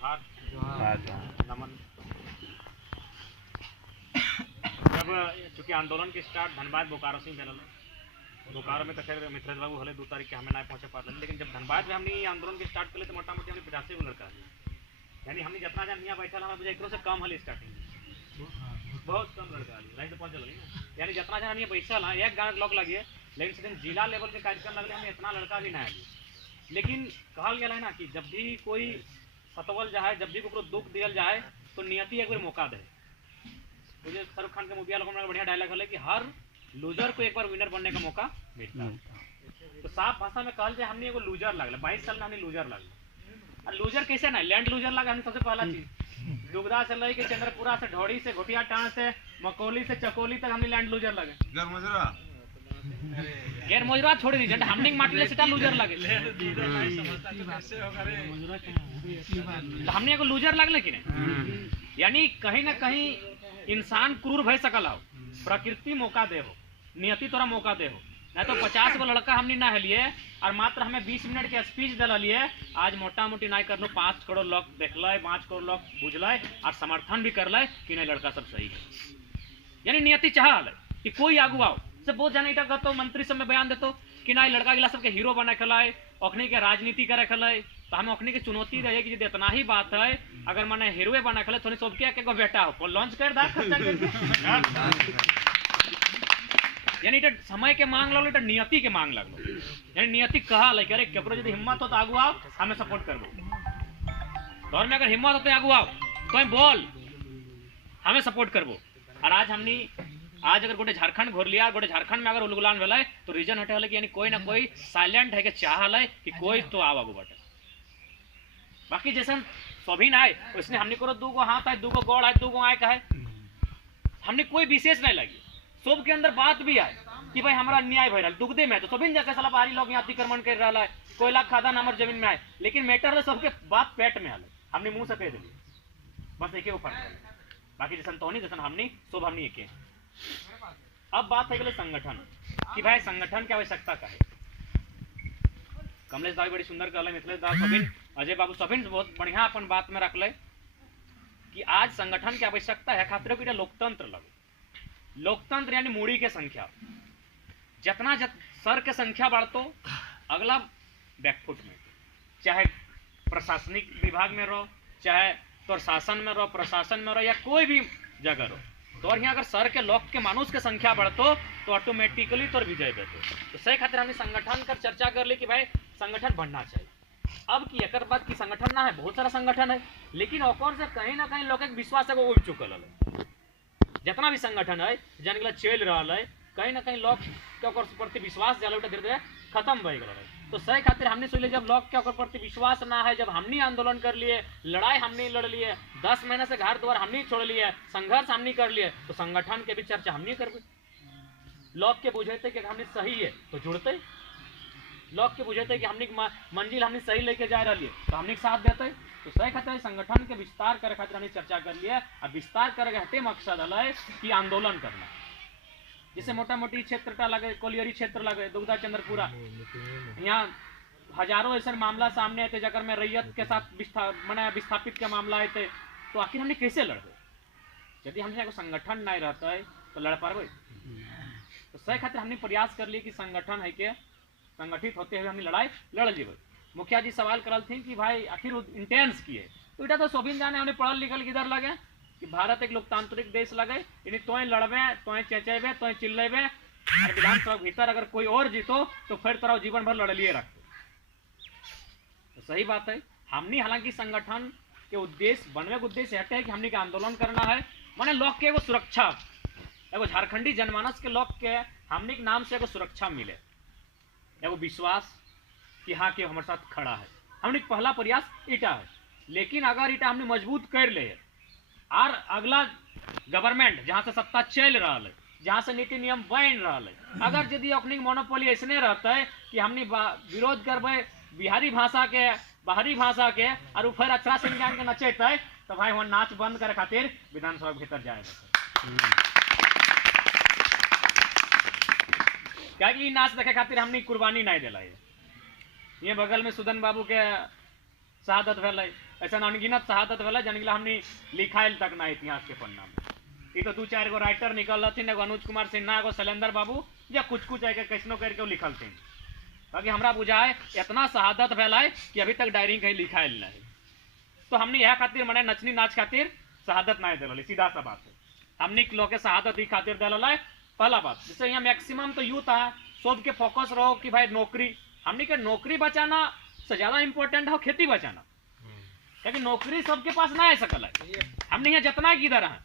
जोहार नमन। जब चूँकि आंदोलन के स्टार्ट धनबाद बोकारो से मिलल, बोकारो में तो खैर मिथलेश बाबू हले 2 तारीख के हमें ना पहुँचे पाते, लेकिन जब धनबाद में हमने आंदोलन के स्टार्ट कर तो मोटा मोटी हमने 85 गो लड़का, यानी हमने जितना जन यहाँ बैठल हमें बुझे से कम हल स्टार्टिंग, बहुत कम लड़का लाइन से पहुँचल, यानी जितना जन यहाँ बैठल हाँ एक गाँव लॉक लगे, लेकिन सीधे जिला लेवल के कार्यक्रम लगले हमें इतना लड़का भी ना आए। लेकिन कहल गया है ना कि जब भी कोई सतवल जाए, जब भी को दुख दियल जाए तो नियति एक बार मौका दे। मुझे शाहरुख खान के मूवी वालों में बढ़िया डायलॉग है कि हर लूजर को एक बार विनर बनने का मौका मिलता है। तो साफ भाषा में कहल जाए हमने एगो लूजर लगल, 22 साल में हमने लूजर लगल। और लूजर कैसे ना, लैंड लूजर लगा हमने सबसे पहला चीज, दुगदा से लेके चंद्रपुरा से ढोड़ी से घोटिया टाण से मकौली से चकोली तक हमने लैंड लूजर लगे। गैर मोजरा छोड़ दीजिए, हमने माटी से लूजर लगे तो हमने एगो लूजर लगले कि नहीं। यानी कहीं ना कहीं इंसान क्रूर भय सकल हो, प्रकृति मौका दे हो, नियति तोरा मौका दे हो। नहीं तो 50 गो लड़का हमने ना हलिए और मात्र हमें 20 मिनट के स्पीच दिलिए, आज मोटा मोटी ना कर लो 5 करोड़ लोग देखल, 5 करोड़ लोग बुझल और समर्थन भी करल कि नहीं लड़का सब सही है। यानी नियति चाह कि कोई आगू आओ से बहुत जाने तो मंत्री सब में बयान देते कि ना लड़का गिला सबके हीरो बना खलाए, अखनी के राजनीति करे खलाए। तो हमें अखनी की चुनौती रहे कि इतना ही बात है, अगर मैंने हीरोए बना खले तो सबके के बेटा हो लॉन्च कर दा यानी समय के मांग लगलो, नियति के मांग लगलो। यानी नियति कहा ले अरे केकरो यदि हिम्मत हो तो आगू आओ, हमें सपोर्ट करबो। तोहर में अगर हिम्मत हो तो आगू आओ, तो बोल हमें सपोर्ट करबो। और आज अगर गोटे झारखंड घोर लिया, गोटे झारखंड में अगर उलगुलान भेल तो रीजन हटे कि कोई ना कोई साइलेंट है कि चाहल कि कोई तो आव आगू बटे। बाकी जैसे सभी ना आए उसने हमने करो 2 गो हाथ है, 2 गो गोड़ है, 2 गो आँख है, हमने कोई विशेष नहीं लगी। सब के अंदर बात भी आए कि भाई हमारा अन्याय भय रहा दुगदे में, तो सभी जगह साला बाहरी लोग यहाँ अतिक्रमण कर रहा है, कोयला खादान हमारे जमीन में आए, लेकिन मैटर सबके बात पेट में आल, हमने मुंह से कह दिली बस एक फर्क। बाकी जैसे तोहनी जैसे हमने सब हमने एक। अब बात है गए संगठन कि भाई संगठन की आवश्यकता का है। कमलेश दावी बड़ी सुंदर कहले, मिथिलेश दावी सबिन, अजय बाबू सबिन बहुत बढ़िया अपन बात में रखले कि आज संगठन की आवश्यकता है खातिर कि लोकतंत्र लगे। लोकतंत्र यानी मूड़ी के संख्या, जितना सर के संख्या बढ़तो अगला बैकफुट में, चाहे प्रशासनिक विभाग में रहो, चाहे तो शासन में रहो, प्रशासन में रहो, या कोई भी जगह रहो, तो और यहाँ अगर सर के लोग के मानुष के संख्या बढ़तो तो ऑटोमेटिकली तो विजय देते। तो सही खातिर हमने संगठन कर चर्चा कर ली कि भाई संगठन बढ़ना चाहिए। अब की एक बात की संगठन ना है, बहुत सारा संगठन है, लेकिन और से कहीं ना कहीं लोग विश्वास उड़ चुकल है। जितना भी संगठन है जन चल रहा है, कहीं ना कहीं लोग के प्रति विश्वास धीरे धीरे खत्म हो गया। तो सही खातिर हमने सोच लिया जब लोग के प्रति विश्वास ना है, जब हमने आंदोलन कर लिए, लड़ाई हमने लड़ लिए, 10 महीने से घर द्वार हमने छोड़ लिए, संघर्ष हमने कर लिए, तो संगठन के भी चर्चा हमने करबे। लोग के बुझेते कि हमने सही है तो जुड़ते, लोग के बुझेते कि हमने मंजिल हमने सही लेके जा रही है तो हमने साथ देते। तो सही खातिर संगठन के विस्तार करे खातिर हमने चर्चा कर लिया। और विस्तार करे हटे मकसद है कि आंदोलन करना, जैसे मोटा मोटी क्षेत्र लगे, कोलियरी क्षेत्र लगे, दुगदा चंद्रपुरा, यहाँ हजारों ऐसे मामला सामने आते जगह में रैयत के साथ विस्थापित के मामला आते। तो आखिर हमने कैसे लड़े? यदि हमने एगो संगठन नहीं रहता है तो लड़ पाबे। तो सही खातिर हमने प्रयास कर लिए कि संगठन है के संगठित होते हुए हमने लड़ाई लड़ लेवे। मुखिया जी सवाल करल थी कि भाई आखिर इंटेंस किए, तो इटा तो सोबिन जाने हमने पढ़ल लिखल किधर लगे कि भारत एक लोकतांत्रिक देश लगे, यानी तोय लड़बे, तोय चेचेबे, तोय चिल्लेबे, और विधानसभा भीतर अगर कोई और जीतो तो फिर तरह जीवन भर लड़लिए रखते। तो सही बात है। हमने हालांकि संगठन के उद्देश्य बनवे के उद्देश्य हटे है कि हमने के आंदोलन करना है, माने लोग के एगो सुरक्षा, एगो झारखंडी जनमानस के लोग के हमने के नाम से एगो सुरक्षा मिले, एगो विश्वास कि हाँ के हमारे साथ खड़ा है। हमने पहला प्रयास ईटा है, लेकिन अगर ईटा हमने मजबूत कर ले और अगला गवर्नमेंट जहाँ से सत्ता चल रहा है, जहाँ से नीति नियम बन रहा है, अगर यदि अपनी मोनोपोली ऐसने रहता है कि हमने विरोध करबे बिहारी भाषा के, बाहरी भाषा के, और फिर अक्षरा संज्ञान के नचेत है, तो भाई वहाँ नाच बंद करे खातिर विधानसभा भीतर जाएगा। क्या कि नाच देखे खातिर हमने कुर्बानी नहीं दिला है। ये बगल में सुदन बाबू के शहादत भेल, ऐसा अनगिनत शहादत वाला जनगिला हमने लिखाइल तक ना इतिहास के पन्ना में। ये तो 2-4 गो राइटर निकल रही, एगो अनुज कुमार सिन्हा, एगो शैलेंद्र बाबू, या कुछ है कैसनो करके लिखल थे। बाकी हमरा बुझाए इतना शहादत भैल कि अभी तक डायरी कहीं लिखाइल नहीं। तो हमने यह खातिर मने नचनी नाच खातिर शहादत नहीं दिल, सीधा सा बात है। हमने लोग के शहादत ही खातिर दिल। पहला बात, जैसे यहाँ मैक्सिमम तो यूथ है, सब के फोकस रहो कि भाई नौकरी, हमने के नौकरी बचाना से ज्यादा इंपॉर्टेंट हो खेती बचाना, क्योंकि नौकरी सबके पास ना आ सकल है। हमने यहाँ जितना किधर है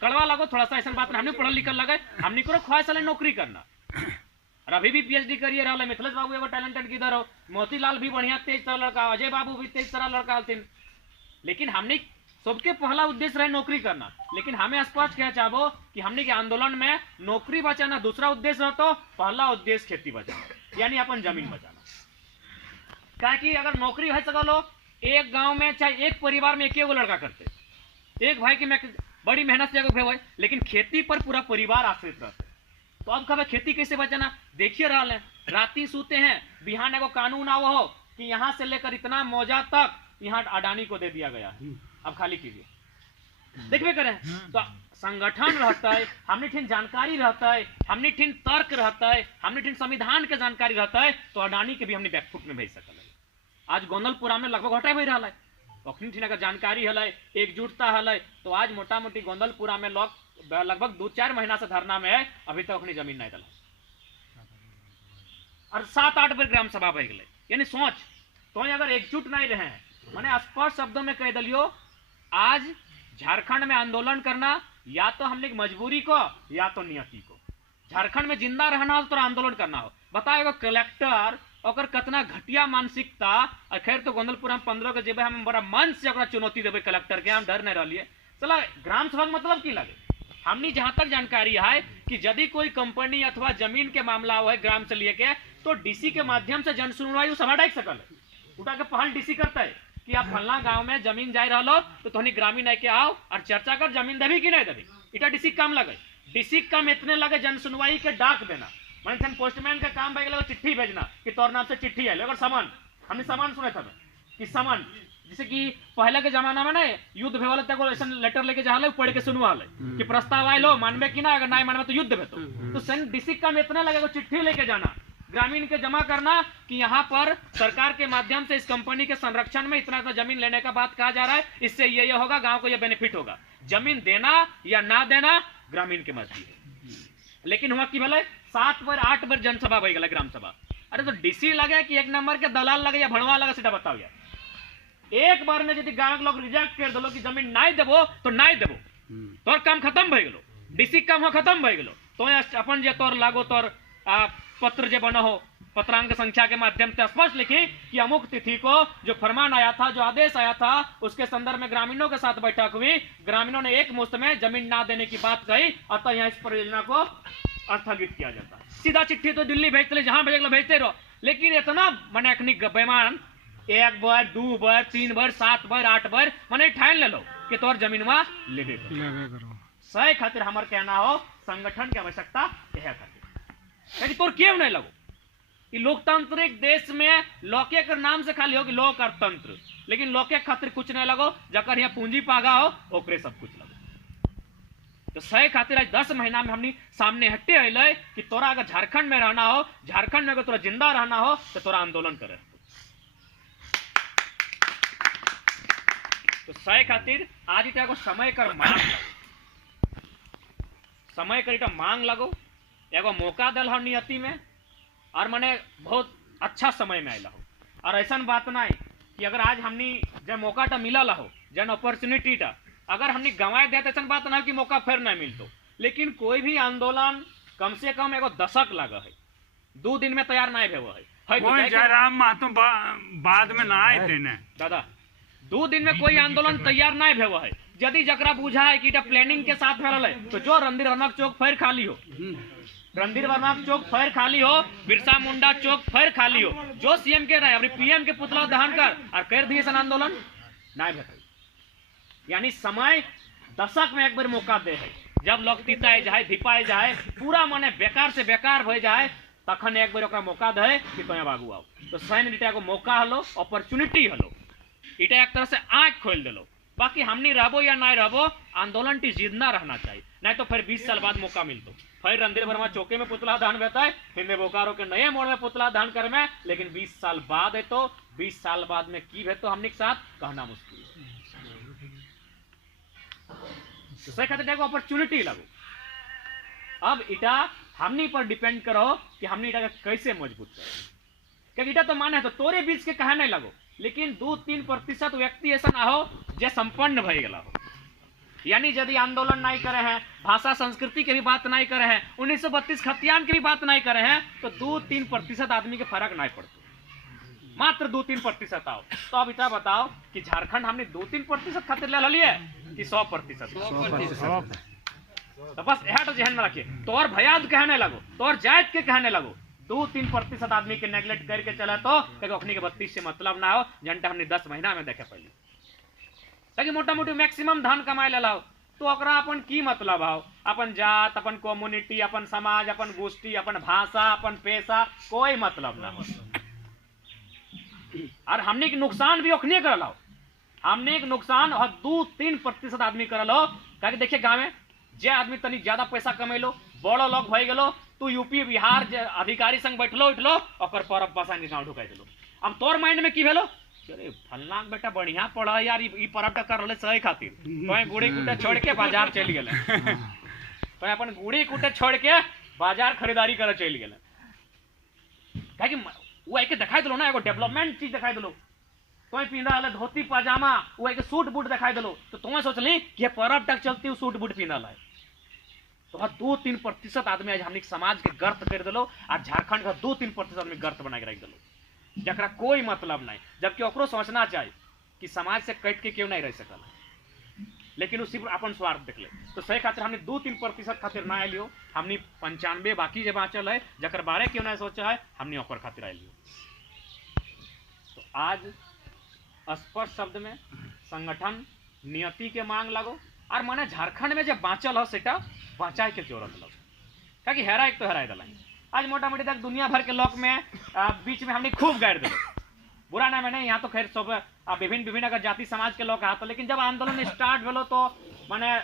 कड़वा लगो थोड़ा सा ऐसा बात, हमने पढ़ल लिखल लगे, हमने को ख्वाहिश है नौकरी करना। और अभी भी PhD करिए रहा, मिथिलेश बाबू एगो टैलेंटेड किधर हो, मोतीलाल भी बढ़िया तेज तरह लड़का, अजय बाबू भी तेज तरह लड़का हथिन। लेकिन हमने सबके पहला उद्देश्य रहे नौकरी करना, लेकिन हमें स्पष्ट क्या चाहो कि हमने के आंदोलन में नौकरी बचाना दूसरा उद्देश्य हो, तो पहला उद्देश्य खेती बचाना यानी अपन जमीन बचाना। क्या कि अगर नौकरी हो सको, एक गांव में चाहे एक परिवार में एक लड़का करते, एक भाई की बड़ी मेहनत से हो, लेकिन खेती पर पूरा परिवार आश्रित रहते। तो अब कब खेती कैसे बचाना? देखिए रहा है, राती सूते हैं, बिहान एगो कानून आओ हो कि यहाँ से लेकर इतना मौजा तक यहाँ अडानी को दे दिया गया है, अब खाली कीजिए, देखबे करें। तो संगठन रहता है, हमने ठिन जानकारी रहता है, हमने ठिन तर्क रहता है, हमने ठिन संविधान के जानकारी रहता है, तो अडानी के भी हमने बैकफुट में भेज सकल है। आज गोंदलपुरा में लगभग हटाए रहा है, अखनी ठिन अगर जानकारी हल, एकजुटता हल, तो आज मोटा मोटी गोंदलपुरा में लगभग 2-4 महीना से धरना में है, अभी तक अपनी जमीन नहीं दल, और 7-8 बार ग्राम सभा बह गए। यानी सोच तो अगर एकजुट नहीं रहे, मैंने स्पष्ट शब्दों में कह दिलियो, आज झारखंड में आंदोलन करना या तो हमने मजबूरी को या तो नियति को। झारखंड में जिंदा रहना हो तो आंदोलन करना हो। बताएगा कलेक्टर और कितना घटिया मानसिकता, और खैर तो गोंदलपुर हम 15 के जेबे, हम बड़ा मन से चुनौती देवे कलेक्टर के, हम डर नहीं रहिए। चला ग्राम सभा मतलब की लगे, हमने जहां तक जानकारी है कि यदि कोई कंपनी अथवा जमीन के मामला हो है ग्राम से लेके, तो DC के माध्यम से जन सुनवाई सभा डाक सकल है, उठा के पहल DC करता है कि आप फलना गांव में जमीन जा रहा तो तुहनी ग्रामीण के आओ और चर्चा कर जमीन देवी कि नहीं देवी। इटा DC काम लगे, DC काम इतने लगे जन सुनवाई के डाक देना, मैंने पोस्टमैन का काम भाई चिट्ठी भेजना कि तोर नाम से चिट्ठी है। अगर सामान हमने सामान सुने थे कि सामान जैसे कि पहले के जमाना में ना युद्ध भेवल ऐसा लेटर लेके जा पढ़ के सुनवा कि प्रस्ताव आए लो मानवे कि ना, अगर नहीं मानवे तो युद्ध भे। तो DC काम इतने लगे चिट्ठी लेके जाना ग्रामीण के जमा करना कि यहाँ पर सरकार के माध्यम से इस कंपनी के संरक्षण में इतना जमीन लेने का बात कहा जा रहा है, इससे ये होगा, गांव को ये बेनिफिट होगा। जमीन देना या ना देना ग्रामीण के मर्जी है। लेकिन हुआ कि भले 7 बार 8 बार जनसभा बह गए ग्राम सभा। अरे तो DC लगे कि 1 नंबर के दलाल लगे या भणवा लगे, सीधा बताओ यार। एक बार में यदि गांव के लोग रिजेक्ट कर दो कि जमीन नहीं देवो तो नहीं देवो, तोर काम खत्म भय गेलो, DC काम हो खत्म भय गेलो। तो अपन जे तोर लागो तोर पत्र जे बनो हो, पत्रांक संख्या के माध्यम से स्पष्ट लिखी कि अमुक तिथि को जो फरमान आया था, जो आदेश आया था, उसके संदर्भ में ग्रामीणों के साथ बैठक हुई, ग्रामीणों ने एक मुश्त में जमीन ना देने की बात कही, अतः यहाँ इस परियोजना को स्थगित किया जाता। सीधा चिट्ठी तो दिल्ली भेजते रहे, जहां भेजते रहो। लेकिन इतना मने अखनी बेमान 1 बार 2 बार 3 बार 7 बार 8 बार मने ठान ले लो कि तोर जमीनवा लेबे करो। सही खातिर हमार कहना हो संगठन की आवश्यकता यह खातिर कि तोर क्यों नहीं लगो। कि लोकतांत्रिक देश में लोके के नाम से खाली हो कि लोक और तंत्र, लेकिन लोके खातिर कुछ नहीं लगो, जकर यहाँ पूंजी पागा हो ओकरे सब कुछ लगो। तो सही खातिर आज 10 महीना में हमने सामने हटे अल कि तोरा अगर झारखंड में रहना हो, झारखंड में अगर तोरा जिंदा रहना हो तो तोरा आंदोलन करे। तो सही खातिर आज इटा को समय कर मांग लगो, समय कर इटा मांग लगो, एगो मौका दल हो नियति में, और मने बहुत अच्छा समय में आयला हो। और ऐसा बात नहीं कि अगर आज हमने जब मौका टा मिला हो, जन अपॉर्चुनिटी टा अगर हमने गंवाए दे तो ऐसा बात ना कि मौका फिर नहीं मिलतो। लेकिन कोई भी आंदोलन कम से कम एगो दशक लगा है, 2 दिन में तैयार नहीं भेव है। बाद में ना आए थे दादा, 2 दिन में कोई आंदोलन तैयार नहीं भेव है। यदि जकरा बुझा है कि प्लानिंग के साथ फैल है, तो जो रणधीर वर्मा चौक फिर खाली हो, रणधीर वर्मा चौक फिर खाली हो, बिरसा मुंडा चौक फिर खाली हो, जो CM के रहे अपनी PM के पुतला दहन कर दिए सन आंदोलन नहीं भेट। यानी समय दशक में एक बार मौका दे है, जब लोग तीताए जाए धिपाए जाए पूरा मने बेकार से बेकार हो जाए, तखन एक बार मौका दे कि तुम आगू आओ। तो सैन को मौका हलो, अपॉर्चुनिटी हलो, इटा एक तरह से आंख खोल दिलो। बाकी हमनी रहबो या नहीं रहबो, आंदोलन टी जिंदा रहना चाहिए, नहीं तो फिर 20 साल बाद मौका मिलतो। फिर रणधीर वर्मा चौके में पुतला दहन बेता है, हिंदे बोकारो के नए मोड़ में पुतला दहन कर में, लेकिन 20 साल बाद है तो 20 साल बाद में की भेतो हमनी के साथ कहना मुश्किल है। तो सही खातिर देखो अपॉर्चुनिटी लगो। अब इटा हमनी पर डिपेंड करो कि हमनी इटा कैसे मजबूत करो। क्योंकि इटा तो माने तो तोरे बीच के कहे नहीं लगो, लेकिन 2-3% व्यक्ति ऐसा ना हो जो संपन्न भय गला हो। यानी यदि आंदोलन नहीं करे हैं, भाषा संस्कृति की भी बात नहीं करे हैं, 1932 खतियान की भी बात नहीं करे हैं, तो 2-3% आदमी के फर्क नहीं पड़तो। मात्र 2-3% आओ। तो अब इतना बताओ कि झारखंड हमने 2-3% खातिर ले लिए कि 100%? तो बस यह तो जहन में रखिए। तोर भयाद कहने लगो, तोर जायद के कहने लगो, 2-3% आदमी के नेग्लेक्ट करके चला तो अखनी के 32 से मतलब ना हो, जनता हमने 10 महीना में देखे पहले ताकि मोटा मोटी मैक्सिमम धन कमाए ले लाओ। तो ओकरा अपन की मतलब आओ, अपन जात, अपन कम्युनिटी, अपन समाज, अपन गोष्ठी, अपन भाषा, अपन पेशा कोई मतलब ना हो। और हमने के नुकसान भी ओखने कर लो, हमने के नुकसान और 2-3% आदमी कर लो। क्या देखिए गाँव में जे आदमी तनी ज्यादा पैसा कमेलो, बड़ो लोग भय गेलो, तू यूपी बिहार अधिकारी संग बैठलो उठलो और परब पासान के गाँव ढुका दिलो। अब तोर माइंड में की भेलो, अरे फलना बेटा बढ़िया पढ़ा यार, ई परब का कर रहे सही खातिर, तो गुड़ी कुटे छोड़ के बाजार चल गए, तो अपन गुड़ी कुटे छोड़ के बाजार खरीदारी करे चल गए। क्या वो एक दिखाई दिलो ना, एगो डेवलपमेंट चीज दिखाई दिलो। तो पीना धोती पजामा, वो एक सूट बूट दिखाई दिलो, तो तुम्हें सोचली कि ये परब तक चलती सूट बूट पीना है। तो 2-3% आदमी आज हमने समाज के गर्त कर दिलो, और झारखंड का 2-3% आदमी गर्त बना के रख दिलो, जरा कोई मतलब नहीं। जबकि ओकरो सोचना चाहिए कि समाज से कट के क्यों नहीं रह सकल, लेकिन उसी पर अपन स्वार्थ देख ले। तो सही खातिर हमने 2-3% खातिर ना आइलियो, हमने 95 बाकी जे बाँचल है जकर बारे क्यों नहीं सोचा है, हमने ओकर खातिर आइलियो। तो आज स्पष्ट शब्द में संगठन नियति के मांग लगो, और माने झारखंड में जब बाँचल हो सेटा बचाए के जरूरत लगो। क्या हेरा एक तो हेरा दिलाई, आज मोटा मोटी तक दुनिया भर के लोग में बीच में हमने खूब गाड़ दिलो, बुरा ना मैंने यहाँ तो खैर सब विभिन्न अगर जाति समाज के लोग आता, लेकिन जब आंदोलन स्टार्ट भेलो तो माने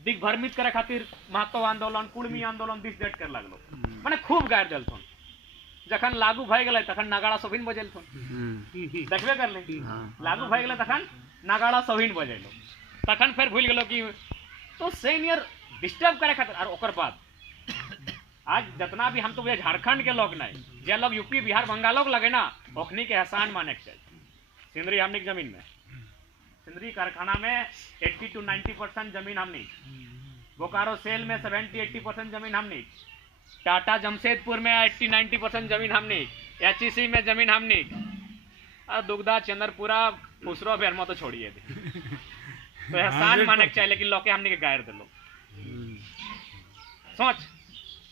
दिग्भ्रमित करे खातिर महतो आंदोलन, कुर्मी आंदोलन दिस डेट कर लगलो, माने खूब गाड़ दिलथुन। जखन लागू भय गेलै तखन नगाड़ा सभिन बजेलथुन, देखबे कर ले, लागू भय गेलै तखन नगाड़ा सभिन बजेलो, तखन फिर भूल गेलो कि तो सीनियर डिस्टर्ब करे खातिर। और ओकर बाद आज जितना भी हम तो झारखंड के लोग नहीं, जे लोग यूपी बिहार बंगालों लगे ना, ओखनी के एहसान माने के चाहिए। सिंदरी हमनी की जमीन में, सिंदरी कारखाना में 80-90% जमीन हमनी, बोकारो सेल में 70-80% जमीन हमनी, टाटा जमशेदपुर में 80-90% जमीन हमनी, HEC में जमीन हमनी, और दुगदा चंद्रपुरा फुसरो बेरमा तो छोड़िए तो एहसान माने के चाहिए। लेकिन लोग हमनी के गायर दिलो, सोच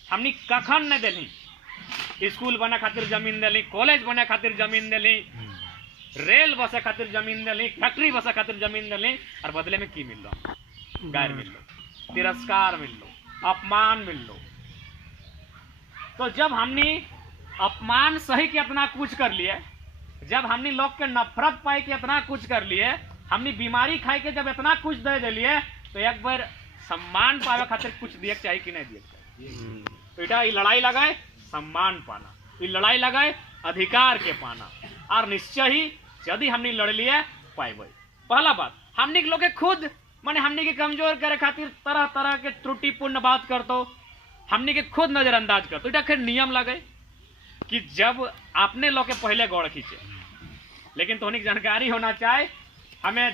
हमनी कखन नहीं दिली, स्कूल बने खातिर जमीन दिली, कॉलेज बने खातिर जमीन दिली, रेल बसे खातिर जमीन दिली, फैक्ट्री बसे खातिर जमीन दिली, और बदले में की मिल लो, गायर मिल लो, तिरस्कार मिल लो, अपमान मिल लो। तो जब हमने अपमान सही के इतना कुछ कर लिए, जब हमने लोग के नफरत पाए के इतना कुछ कर लिए, हमने बीमारी खाए के जब इतना कुछ दे दिलिए, तो एक बार सम्मान पावे खातिर कुछ दिए चाहिए कि नहीं दिए चाहिए। तो इटा लड़ाई लगाए सम्मान पाना, ये लड़ाई लगाए अधिकार के पाना, और निश्चय ही यदि हमने लड़ लिए पाएबे। पहला बात हमने लोग खुद माने हमने के कमजोर करे खातिर तरह तरह के त्रुटिपूर्ण बात कर दो, हमने के खुद नजरअंदाज कर दो। इटा खैर नियम लगे कि जब आपने लोग के पहले गौड़ खींचे, लेकिन तो जानकारी होना चाहिए। हमें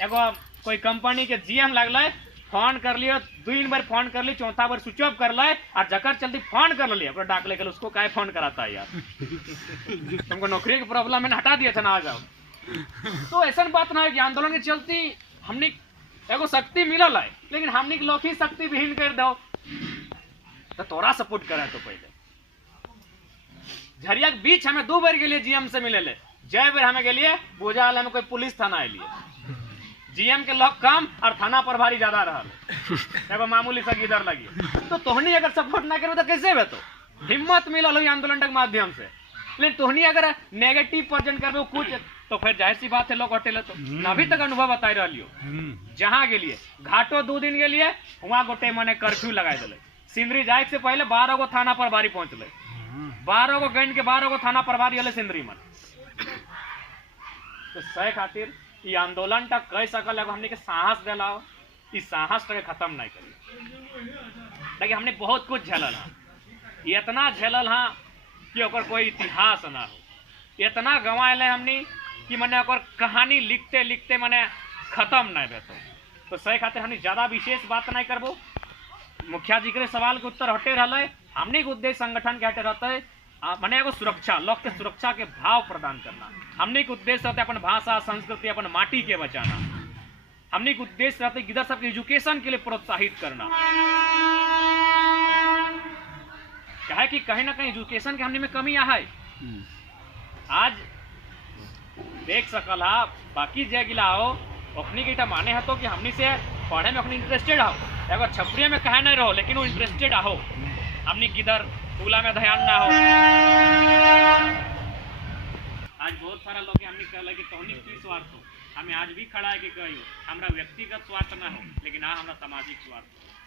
एगो कोई कंपनी के GM लगल, फोन कर लियो, 2 बार फोन कर ली, चौथा बार स्विच ऑफ कर ले, और जकर चलती फोन कर लिया डाक लेकर, उसको काहे फोन कराता है यार तुमको नौकरी की प्रॉब्लम है, हटा दिया था ना, आ जाओ। तो ऐसा बात ना है कि आंदोलन के चलती हमने एगो शक्ति मिलल है, लेकिन हमने लोग ही शक्ति विहीन कर दो, तो तोरा सपोर्ट करे। तो पहले झरिया के बीच हमें 2 बार के लिए GM से मिले ले, जय बेर हमें के लिए बोझा में कोई पुलिस थाना है लिए, GM के लोग कम और थाना प्रभारी ज्यादा रहा, मामूली सा इधर लगी। तो तोहनी अगर सपोर्ट ना करे तो कैसे बे, तो हिम्मत मिलल हो आंदोलन के माध्यम से। लेकिन तोहनी अगर नेगेटिव प्रेजेंट करबे, कुछ तो फिर जाहिर सी बात है लोग हटेले तो अभी तक अनुभव बता रही हो। जहाँ गेलिए घाटो 2 दिन गेलिए वहाँ गोटे मने कर्फ्यू लगा दिले। सिंदरी जाए से पहले 12 गो थाना प्रभारी पहुंचले, 12 गो गण के 12 गो थाना प्रभारी हले सिंदरी मन। तो सही खातिर ये आंदोलन तक कह सकल हमने के साहस दिलाओ, इस साहस तक खत्म नहीं करी। लेकिन हमने बहुत कुछ झेलल हाँ, इतना झेलल हाँ कि ओकर कोई इतिहास ना हो, इतना गंवाए हमने कि मने ओकर कहानी लिखते लिखते मने खत्म नहीं भेतो। तो सही खातिर हमने ज्यादा विशेष बात नहीं करबो। मुखिया जी के सवाल के उत्तर हटे रहा, हमने के उद्देश्य संगठन के हटे रहते मने एगो सुरक्षा, लोग के सुरक्षा के भाव प्रदान करना। हमने के उद्देश्य रहते अपन भाषा संस्कृति अपन माटी के बचाना। हमने के उद्देश्य रहते गिदर सबके एजुकेशन के लिए प्रोत्साहित करना। क्या है कि कहीं ना कहीं एजुकेशन के हमने में कमी है। आज देख सकल हा बाकी जय गिला हो अपनी के माने है तो कि हमनी से पढ़े में अपनी इंटरेस्टेड हो, अगर छपरिया में कहे नहीं रहो लेकिन वो इंटरेस्टेड हो, हमनी किधर टूला में ध्यान ना हो। आज बहुत सारा लोग हमने कहला कि तोहनी की स्वार्थ हो, हमें आज भी खड़ा है कि कहियो हमरा व्यक्तिगत स्वार्थ ना हो लेकिन हाँ हमरा सामाजिक स्वार्थ हो।